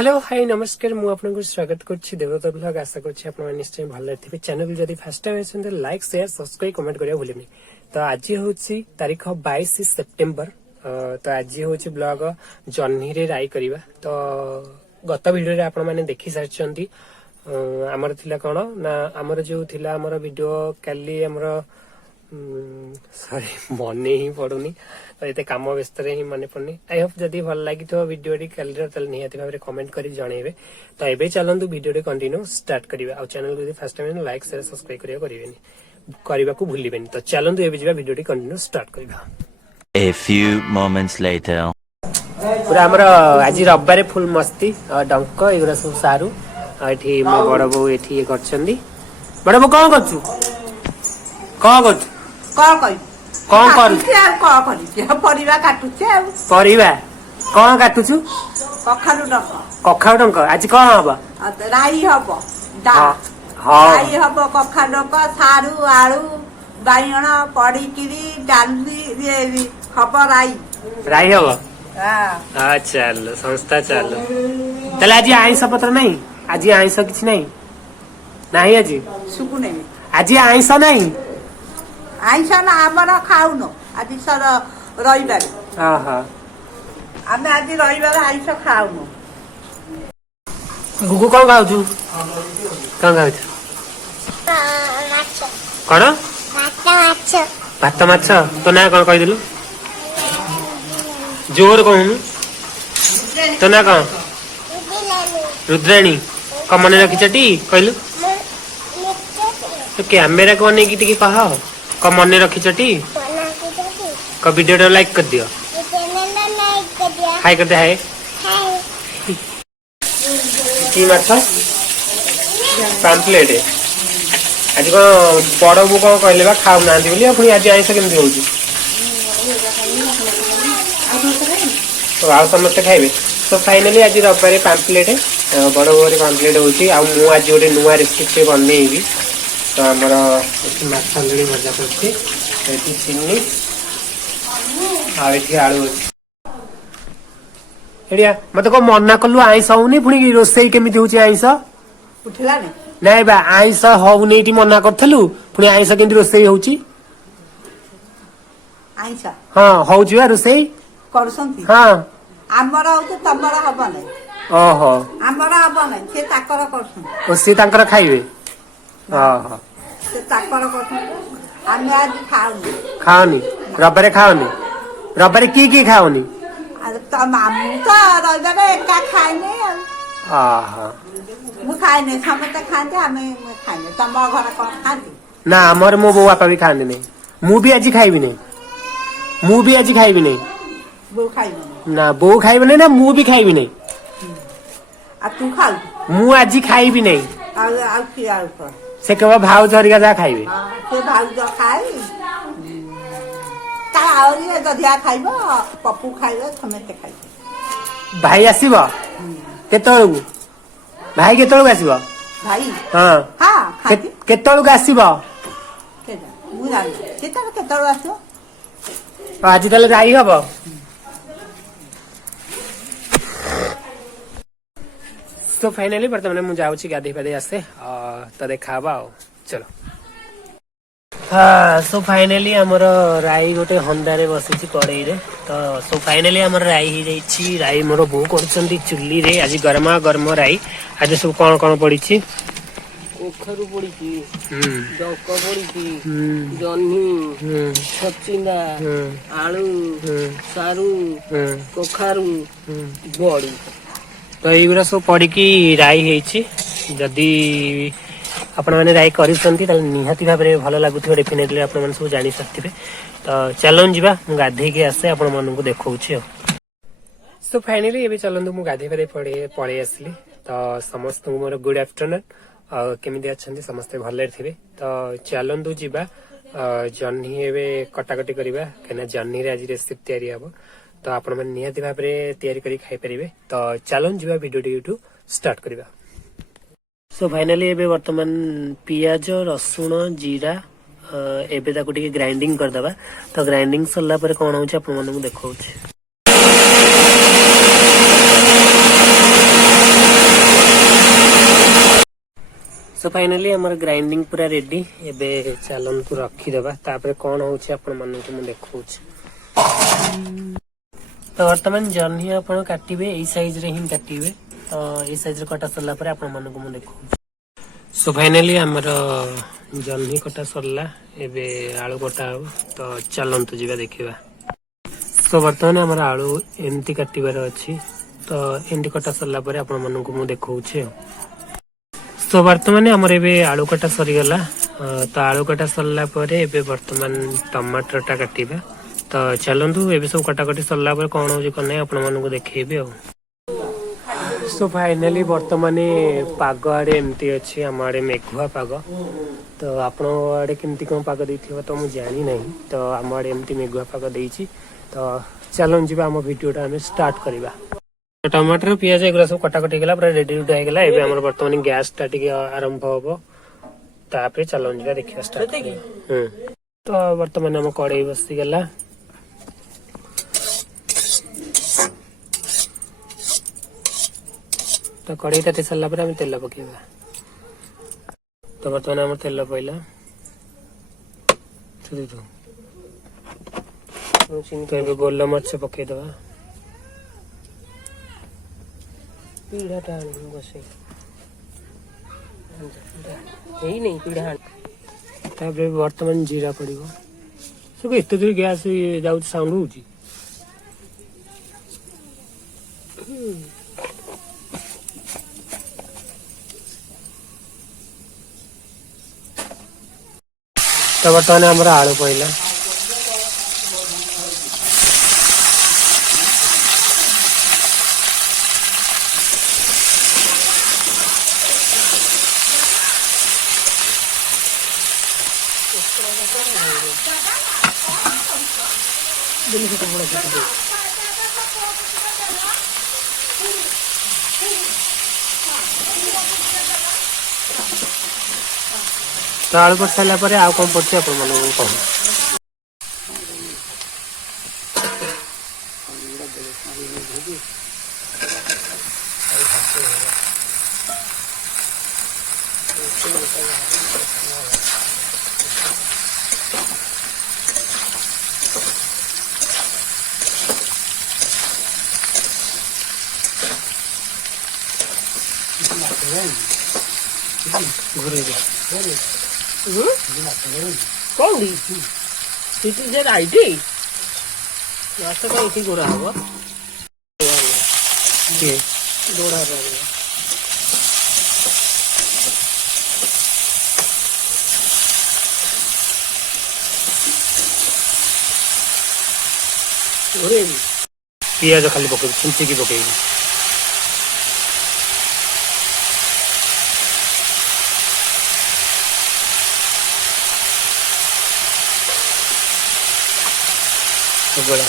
Hello hi नमस्कार मु आपनको स्वागत करछि देवदत्त ब्लॉग आशा करछि आपण निश्चय भले थिबे चैनल जदी फर्स्ट टाइम आछन त लाइक शेयर सब्सक्राइब कमेंट करिया भूलिनी। तो आज होछि तारीख 22 सितंबर। तो आज होछि ब्लॉग जन्नी रे राई करिवा। तो गत वीडियो रे आपण माने देखि सारछंती हमर थिला कोन ना हमर जो थिला हमर वीडियो काली हमर सॉरी मने ही पड़ुनी एते काम व्यस्त रे ही मने पड़नी। आई होप जदी भल लागि तो वीडियो री काली तल निहाती भाबरे कमेंट करी जणेबे। तो एबे चलंतु वीडियो रे कंटिन्यू स्टार्ट करिवा। आ चैनल को first time like share subscribe करिया करबा को भूलिबेनी। तो चलंतु एबे जिबा वीडियो री कंटिन्यू स्टार्ट करिवा। A few moments later पूरा हमर आज रविवार फुल मस्ती डंक एगुरा सब सारू एठी मो बड़ बो एठी करछंदी। बड़ बो कोन करछु कोन करछु कौन करी कौन कर कौन करी परिवा काटुचे परिवा कौन काटुछु कखारु डंक कखाउ डंक आज कौन हबा राई हबो डा हां राई हबो कखारु डंक सारू आलू बाइगण पड़ीकिरी डाली हबो राई राई हबो। हां चलो संस्था चलो तले आज आइंस पत्र नहीं आज आइंस किछ नहीं नाही आज सुकु नहीं आज आइंस नहीं आइंस ना आमर खाउनो आज सर रविवार। हां हां आमे आज रविवार आइंस खाउनो। गुगु कोन खाउछु कोन खाउछु कोन भात माछ तो ना कोन कहि दिलु जोर कहूनु तो ना कोन रुद्राणी कम मन रखिछटी कहलु तो कैमरा को नहीं की कह कम मन रखिछटी का वीडियो लाइक कर दियो हाय कर दे हाय की माछ पैम्पलेट आज को बड़ बो कौन कहले बा खाऊ ना बोली पुणी आज आइंस केमती होउची तो आ समस्त खाइबे। तो फाइनली आज रविवार पैम्पलेट बड़ बोरे पैम्पलेट होउची आ मु आज गोटे नुआ रेसिपी बनैबी। तो हमर माछ आलू भजा करछि एठी चिन्नी आ एठी आलू एडिया मते को मना कलु आइंस होउनी पुणी रोसई केमिति होउची आइंस उठला ने नहीं बा आइंस होउनी एठी मना करथलु पुणी आइंस केमिति रोसई होउची आइंस हां होउची बा रोसई करसंती हां आमर होते तमर हबने ओहो आमर हबने से ताकर करसं ओ से तांकर खाइबे ओहो से ताकर करसं आमे आज खाउनी खाओनी रब्बारे खाओनी रब्बारे की खाओनी तो मामू तो रविवार एका खाइने आहा मु खाइने समस्त खाते आमे खाइने तम घर कौन खाती ना हमर मो बो बापा भी खाने नहीं मु भी आज खाइबी नहीं मु भी आज खाइबी नहीं बो खाइने ना बो खाइबी नहीं ना मु भी खाइबी नहीं आ तू खाउ मु आज खाइबी नहीं आ की आउ कर से केवल भाव झरिका जा खाइबे से भाउज खाई ता आउरी दधिया खाइबो पप्पू खाइबो समस्त खाइबो भाई आसीबो केतळु भाई केतळु आसीबो भाई हां हां खाती केतळु आसीबो केजा मु जान केतळ आसो आज तले राई हबो। तो फाइनली बर्तमान मु जाउची गाधी पादे आसे तो देखाबा चलो। हाँ सो फाइनली हमर राई गोटे हंदारे बसिची कड़ई रे। तो सो फाइनली हमर राई ही जाईची राई मोर बो करछंती चुल्ली रे आज गरमा गरम राई आज सब कोन पड़ीची कोखरू पड़ीची डक पड़ीची जन्नी छचिंदा आलू सारू कोखारू बड़ी तो ये सब पड़ी राई है। जदि आपण मैंने राई कर निहाती भाव में भल लगुव डेफिनेटली आप सब जानी सकते। तो चलन जी गाधे के आसे आपण मन को देखा। सो फाइनली ये चलतु मुझे गाधे पाधे पड़े आसली। तो समस्त मोर गुड आफ्टरनून केमी अच्छा समस्ते भले थे। तो चलतु जा जन्नी ए कटाकटी करवा कहीं जन्नी आज रेसिपी तैयारी हम। तो आपण मैंने निहाती भाव में तैयारी करी खाई पारे। तो चलन जी वीडियो टी स्टार्ट करवा। सो फाइनली एबे वर्तमान पियाज रसुण जीरा एबे ताको टिके ग्राइंडिंग कर दबा। तो ग्राइंडिंग सरला पर कोन होछ आपण मानू देखाउछ। सो फाइनली हमर ग्राइंडिंग पूरा रेडी एबे चलन को रखी देबा तापर कोन होछि अपन मन को मु देखौछ तो वर्तमान जर्नी अपन काटिबे ए साइज रे ही काटिबे तो ए साइज रे कटा सरला पर अपन मन को मु देखौछ सो फाइनली हमर जर्नी कटा सरला एबे आलू कटा हो तो चलंतु जीवा देखिबा सो वर्तमान हमर आलू एमती काटिबार अछि तो एमती कटा सरला पर अपन मन को मु देखौछ तो वर्तमान हमर एबे आलू कटा सरी गला तो आलू कटा सरला पर एबे वर्तमान टमाटर टा काटिबा तो चलंतु एबे सब कटाकटी सरला पर कोन होजी कोन नै अपन मन को देखैबे हो सो फाइनली वर्तमान पाग आड़े एमती अच्छी आम आड़े मेघुआ पाग तो आपण आड़े केमती कौन पाग देथिबा तो मुझे जानी नहीं तो आम आड़े एमती मेघुआ पाग देइछि तो चलन जीवा आम वीडियोटा आम स्टार्ट करबा टमाटर पियाज एगुरा सब कटाकटी गला पूरा रेडी रुडा हे गला एबे हमर वर्तमान गैस टा टिके आरंभ होबो तापरे चलन जीवा देखिबा स्टार्ट तो वर्तमान हम कड़ाई बसी गला तो कड़ाई ताती सरला पर हम तेल पकेबा तो बर्तमान हम तेल पइला छुदी तो एबे गोल मरच पके दबा पीढ़ा टाणी बसे यही नहीं पीढ़ा तापर वर्तमान जीरा पड़िबो सब एते दूर गैस जाउ साउंड होउची तो बर्तमान हमरा आलू पइला तो आलू पड़ सारा पर आउ कम पड़े आप कहूँ कौन इट इज एन आईडी मास का इठी गोरा हवा के गोरा रहा ओरे पियाज खाली पकेबी छिंची की पकेबी बड़ा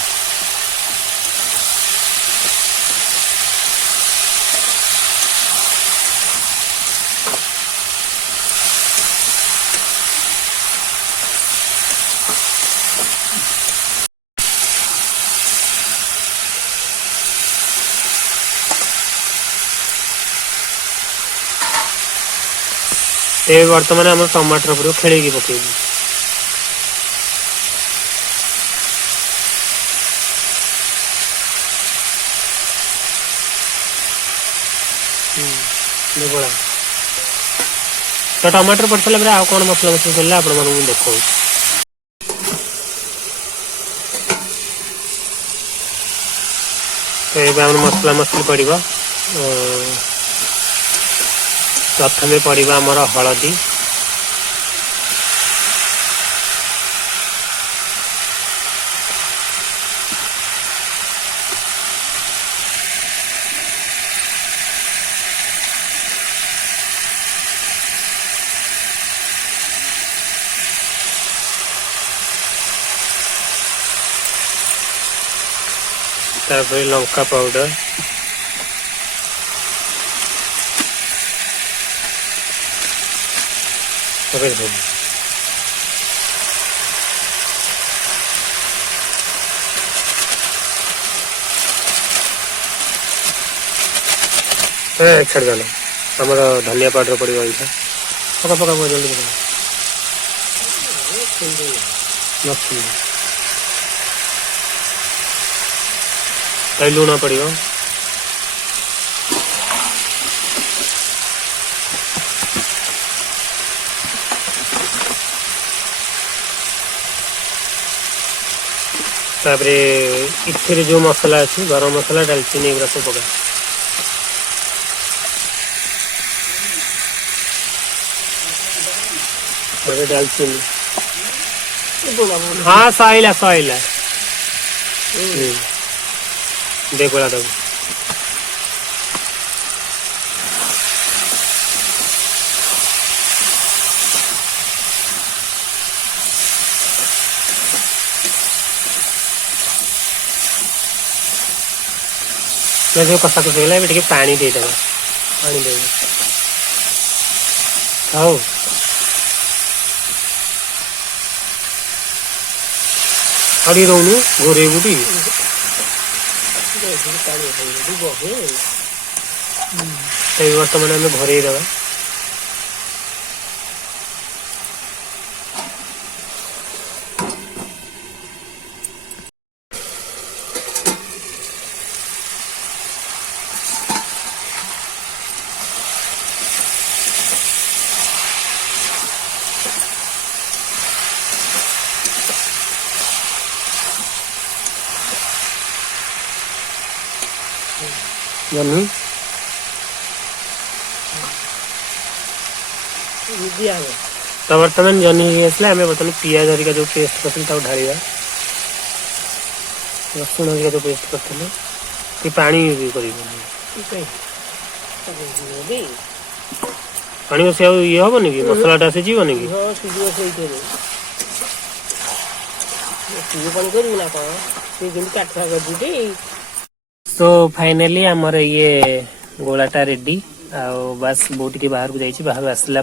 वर्तमान आम टमाटर पूरा खेल पकेबी बड़ा तो टमाटर पड़ सारा आ कौन मसला मसला कले आप देखो तो ये मसला मसली पड़ा प्रथम पड़ा आमर हलदी तापर लंका पाउडर छाड़ गल आमर धनिया पाउडर पड़ो पका पका पका जल्दी पका मस्त लुण पड़ो तापरे इथे जो मसला अच्छी गरम मसला डालचीनी एगुरा सब पका डालचीनी हाँ सैला सैला देख बोला तब जो कसा कुछ गला टे पानी देदेव पानी दे हौ छाड़ी रहनु घोरे बुटी बर्तमान आम घोरे दवा जन्ही तो बर्तमान जन्ही आम बर्तमान पियाज हरिका जो पेस्ट करते ढाड़ा रसुण हरिका जो पेस्ट करते पानी कर पानी बस ये हेनी कि मसलाटा सीझन कि तो फाइनली आमर ये गोलाटा रेडी आउ बस बहुत बाहर को जाइए बाहर आसला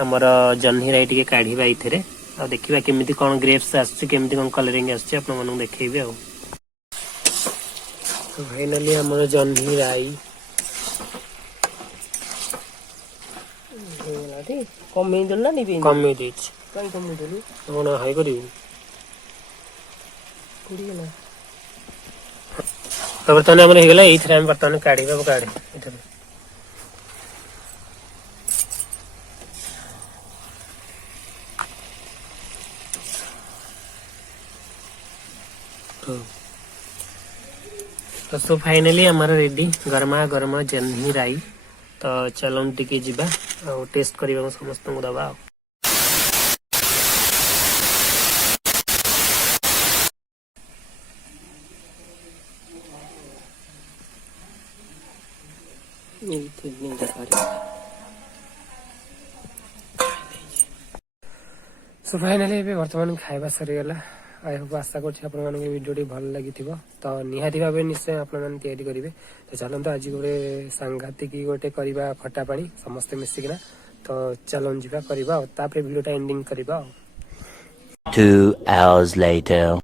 आमर जह्नी राई टे काढ़ा ये आ देखा केमी कौन ग्रेप्स आसमी कौन कलरिंग आपन देखेबी आ फाइनली आमर जह्नी राई कमे कमे कौन हाई कर तो बर्तमान आम होगा ये बर्तमान काढ़ा काढ़े तो फाइनली आमर रेडी गरमा गरमा जह्नी राई तो चलो टिके जीवा आ टेस्ट करबा समस्त को दबा सो फाइनली बर्तमान खाଇବା सरीगला आई होप आशा कर भिडियो भल लगी तो निहाती भाव निश्चय आपड़ी करेंगे तो चलते आज गोटे सांघातिक गोटे करवा खटा पानी समस्ते मिसिकिना तो चलो जा करवा भिडियोटा एंडिंग करवा 2 hours later